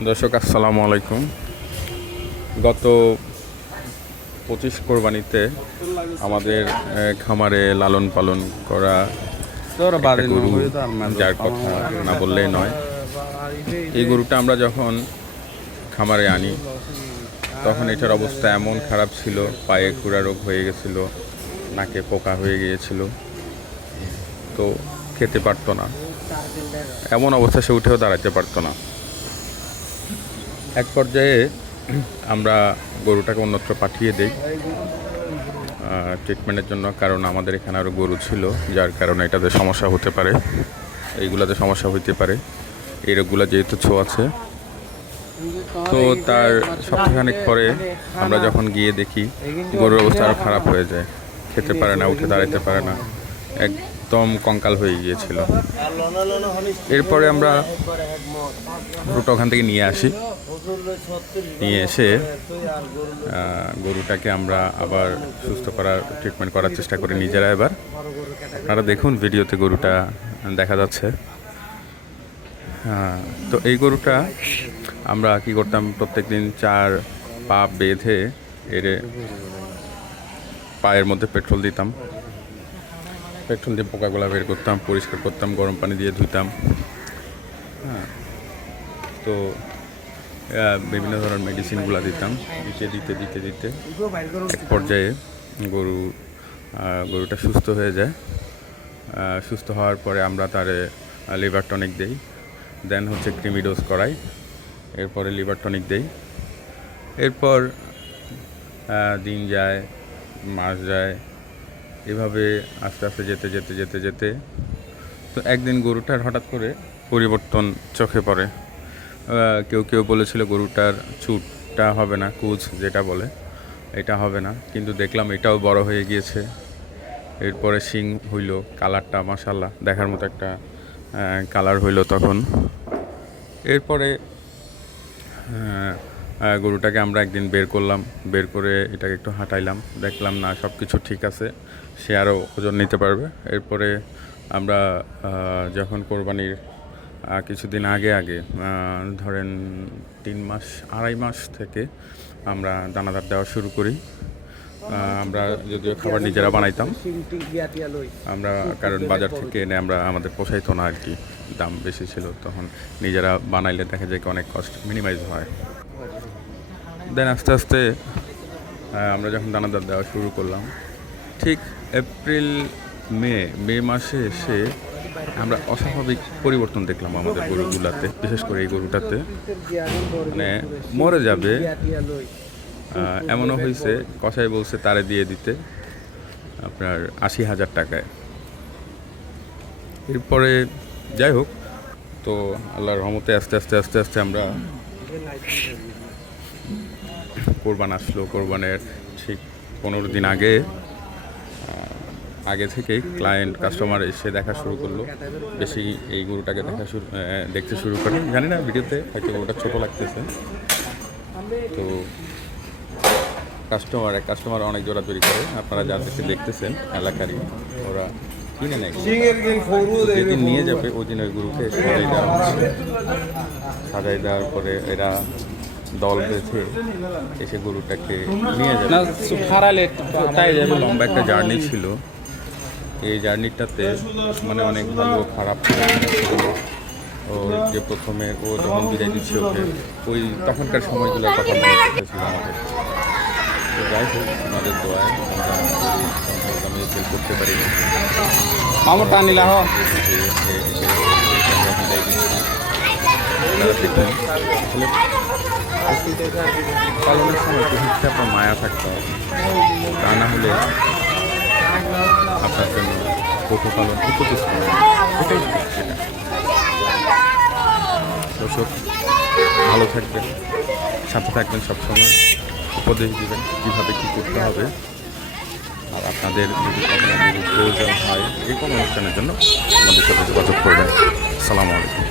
দর্শক আসসালামু আলাইকুম। গত পঁচিশ কোরবানিতে আমাদের খামারে লালন পালন করা গরু যার কথা না। বললেই নয়। এই গরুটা আমরা যখন খামারে আনি তখন এটার অবস্থা এমন খারাপ ছিল পায়ে খুঁড়া রোগ হয়ে গেছিল নাকে পোকা হয়ে গিয়েছিল তো খেতে পারতো না। এমন অবস্থা সে উঠেও দাঁড়াতে পারতো না। এক পর্যায়ে আমরা গরুটাকে অন্যত্র পাঠিয়ে দিই ট্রিটমেন্টের জন্য, কারণ আমাদের এখানে আরও গরু ছিল, যার কারণে এটাতে সমস্যা হতে পারে। এইগুলাতে সমস্যা হইতে পারে। এই রোগগুলো যেহেতু ছোঁয়াছে তো তার সপ্তাহখানেক পরে আমরা যখন গিয়ে দেখি, গরুর অবস্থা আরও খারাপ হয়ে যায়। খেতে পারে না, উঠে দাঁড়াতে পারে না। একদম কঙ্কাল হয়ে গিয়েছিল। এরপরে আমরা গরুটা ওখান থেকে নিয়ে আসি। নিয়ে এসে গরুটাকে আমরা আবার সুস্থ করার ট্রিটমেন্ট করার চেষ্টা করি নিজেরা এবার। আপনারা দেখুন ভিডিওতে গরুটা দেখা যাচ্ছে। হ্যাঁ তো এই গরুটা আমরা কি করতাম প্রত্যেক দিন চার পা বেঁধে এর পায়ের মধ্যে পেট্রোল দিতাম। পেট্রোল দিয়ে পোকাগুলা বের করতাম, পরিষ্কার করতাম, গরম পানি দিয়ে ধুইতাম। হ্যাঁ। তো বিভিন্ন ধরনের মেডিসিনগুলো দিতাম, দিতে দিতে দিতে দিতে। এক পর্যায়ে গরু গরুটা সুস্থ হয়ে যায়। সুস্থ হওয়ার পরে আমরা তারে লিভার টনিক দেই। দেন হচ্ছে ক্রিমিডোজ করাই। এরপরে লিভার টনিক দেই। এরপর দিন যায়, মাস যায় এভাবে আস্তে আস্তে যেতে যেতে যেতে যেতে। তো একদিন গরুটার হঠাৎ করে পরিবর্তন চোখে পড়ে। কেউ কেউ বলেছিল গরুটার চুটটা হবে না কুচ যেটা বলে, এটা হবে না। কিন্তু দেখলাম এটাও বড় হয়ে গিয়েছে। এরপরে শিং হইল, কালারটা মাসাল্লাহ দেখার মতো একটা কালার হইল তখন। এরপরে গরুটাকে আমরা একদিন বের করলাম, বের করে এটাকে একটু হাঁটাইলাম। দেখলাম, না সব কিছু ঠিক আছে। সে আরও ওজন নিতে পারবে। এরপরে আমরা যখন কোরবানির কিছুদিন আগে আগে ধরেন তিন মাস, আড়াই মাস থেকে আমরা দানাদার দেওয়া শুরু করি। আমরা যদিও খাবার নিজেরা বানাইতাম, আমরা কারণ বাজার থেকে এনে আমরা আমাদের পোষাইতো না আর কি, দাম বেশি ছিল, তখন নিজেরা বানাইলে দেখা যায় অনেক কষ্ট মিনিমাইজ হয়। দেন আস্তে আস্তে আমরা যখন দানাদার দেওয়া শুরু করলাম ঠিক এপ্রিল, মে মে মাসে এসে আমরা অস্বাভাবিক পরিবর্তন দেখলাম আমাদের গরুগুলাতে, বিশেষ করে এই গরুটাতে। মানে মরে যাবে। এমনও হয়েছে কসাই বলছে তারে দিয়ে দিতে, আপনার আশি হাজার টাকায়। এরপরে যাই হোক, তো আল্লাহর রহমতে আস্তে আস্তে আস্তে আস্তে আমরা কোরবান আসলো। কোরবানের ঠিক পনেরো দিন আগে আগে থেকেই ক্লায়েন্ট কাস্টমার এসে দেখা শুরু করল। বেশি এই গরুটাকে দেখা শুরু দেখতে শুরু করে জানি না ভিডিওতে হয়তো গরুটা ছোটো লাগতেছে। তো কাস্টমার এক কাস্টমার অনেক জোড়া তৈরি করে। আপনারা যাদেরকে দেখতেছেন এলাকারই ওরা কিনে নেয় যেদিন নিয়ে যাবে ওই দিন ওই গরুকে সাজাই দেওয়া হচ্ছে। সাজাই দেওয়ার পরে এরা দল বেঁধে এসে গরুটাকে নিয়ে যাবে। হারালে তাই যাবে লম্বা একটা জার্নি ছিল। এই জার্নিটাতে মানে অনেক ভালো খারাপ ও যে প্রথমে ও যখন বিদায় দিচ্ছে ওকে ওই তখনকার সময়গুলোর কথা মনে আমাদের তো যাই হোক আমাদের দোয়ায় আমি সেল করতে পারি মামুর টানিলা পালনের সময় একটু মায়া থাকতে হবে। তা না হলে আপনার জন্য পশুপালন উপযুক্ত। এটাই দর্শক, ভালো থাকবেন, সাথে থাকবেন সবসময়। উপদেশ দিবেন কীভাবে কী করতে হবে। আর আপনাদের যদি প্রয়োজন হয়, যে কোনো অনুষ্ঠানের জন্য আমাদের সাথে যোগাযোগ করবেন। আসসালামু আলাইকুম।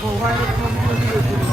মোবাইল